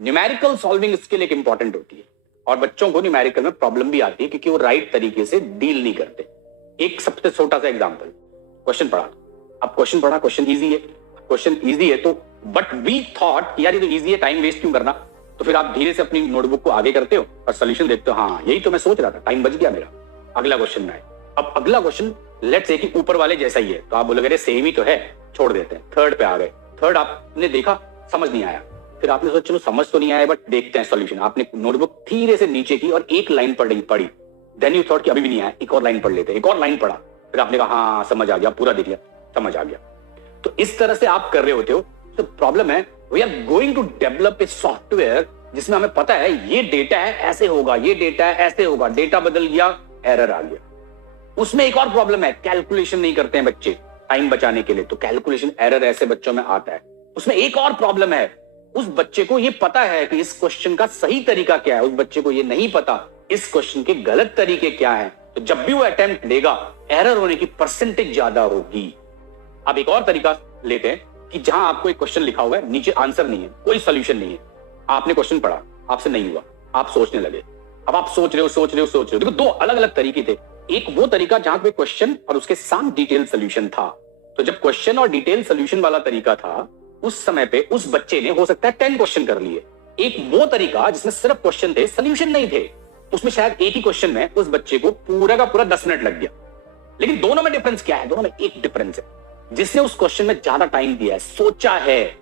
Numerical solving skill एक important होती है और बच्चों को न्यूमेरिकल में प्रॉब्लम भी आती है क्योंकि वो राइट तरीके से डील नहीं करते। एक सबसे छोटा सा एग्जांपल, क्वेश्चन पढ़ा, अब क्वेश्चन पढ़ा, क्वेश्चन इजी है, क्वेश्चन इजी है तो बट वी थॉट यार ये तो इजी है, टाइम वेस्ट क्यों करना, तो फिर आप धीरे से अपनी नोटबुक को आगे करते हो और सोल्यूशन देखते हो, हाँ यही तो मैं सोच रहा था, टाइम बच गया मेरा, अगला क्वेश्चन में आए। अब अगला क्वेश्चन लेट्स से कि ऊपर वाले जैसा ही है तो आप बोलोगे सेम ही तो है, छोड़ देते हैं। थर्ड पे आ गए, थर्ड आपने देखा समझ नहीं आया, फिर आपने सोचा चलो समझ तो नहीं आया बट देखते हैं सॉल्यूशन, आपने नोटबुक धीरे से नीचे की और एक लाइन पढ़ी, देन यू थॉट कि अभी भी नहीं आया, एक और लाइन पढ़ लेते हैं, एक और लाइन पढ़ा, फिर आपने कहा हाँ समझ आ गया, पूरा देख लिया, समझ आ गया। तो इस तरह से आप कर रहे होते हो। तो प्रॉब्लम है we are going to develop a software जिसमें हमें पता है ये डेटा है ऐसे होगा, ये डेटा है ऐसे होगा, डेटा बदल गया, एरर आ गया। उसमें एक और प्रॉब्लम है, कैलकुलेशन नहीं करते हैं बच्चे टाइम बचाने के लिए, तो कैलकुलेशन एरर ऐसे बच्चों में आता है। उसमें एक और प्रॉब्लम है, उस बच्चे को ये पता है कि इस क्वेश्चन का सही तरीका क्या है, उस बच्चे को ये नहीं पता इस क्वेश्चन के गलत तरीके क्या है, तो जब भी वो अटेम्प्ट लेगा एरर होने की परसेंटेज ज्यादा होगी। अब एक और तरीका लेते हैं कि जहां आपको एक क्वेश्चन लिखा हुआ है, नीचे आंसर नहीं है, कोई सोल्यूशन नहीं है, आपने क्वेश्चन पढ़ा, आपसे नहीं हुआ, आप सोचने लगे, अब आप सोच रहे हो। देखो दो अलग अलग तरीके थे, एक वो तरीका जहां पे क्वेश्चन और उसके साथ डिटेल सोल्यूशन था। तो जब क्वेश्चन और डिटेल सोल्यूशन वाला तरीका था उस समय पे उस बच्चे ने हो सकता है 10 क्वेश्चन कर लिए। एक वो तरीका जिसमें सिर्फ क्वेश्चन थे, सोल्यूशन नहीं थे, उसमें शायद एक ही क्वेश्चन में उस बच्चे को पूरा का पूरा 10 मिनट लग गया। लेकिन दोनों में डिफरेंस क्या है? दोनों में एक डिफरेंस है, जिसने उस क्वेश्चन में ज्यादा टाइम दिया है, सोचा है,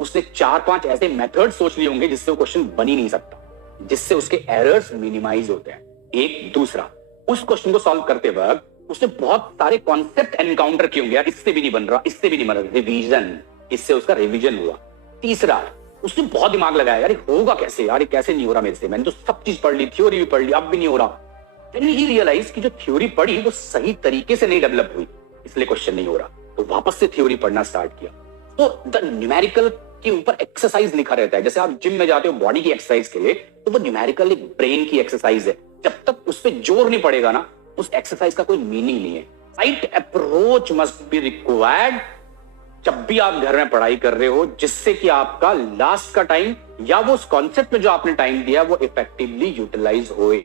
उसने 4-5 ऐसे मेथड सोच लिए होंगे जिससे वो क्वेश्चन बन ही नहीं सकता, जिससे उसके एरर्स मिनिमाइज होते हैं। एक दूसरा, उस क्वेश्चन को सॉल्व करते वक्त उसने बहुत सारे कॉन्सेप्ट एनकाउंटर किए होंगे, यार इससे भी नहीं बन रहा, इससे भी नहीं बन रहा, रिवीजन, इससे उसका रिवीजन हुआ। तीसरा, उसने बहुत दिमाग लगाया, यार होगा कैसे, यार कैसे नहीं हो रहा मेरे से, मैंने तो सब चीज पढ़ ली, थ्योरी भी पढ़ ली, अब भी नहीं हो रहा। देन ही रियलाइज कि जो थ्योरी पढ़ी वो सही तरीके से नहीं डेवलप हुई, इसलिए क्वेश्चन नहीं हो रहा, तो वापस से थ्योरी पढ़ना स्टार्ट किया। तो द न्यूमेरिकल के ऊपर एक्सरसाइज लिखा रहता है, जैसे आप जिम में जाते हो बॉडी की एक्सरसाइज के लिए, तो वो न्यूमेरिकल एक ब्रेन की एक्सरसाइज है, जब तक उस पर जोर नहीं पड़ेगा ना उस एक्सरसाइज का कोई मीनिंग नहीं है। Right approach must be required जब भी आप घर में पढ़ाई कर रहे हो, जिससे कि आपका लास्ट का टाइम या वो उस कॉन्सेप्ट में जो आपने टाइम दिया वो इफेक्टिवली यूटिलाइज होए।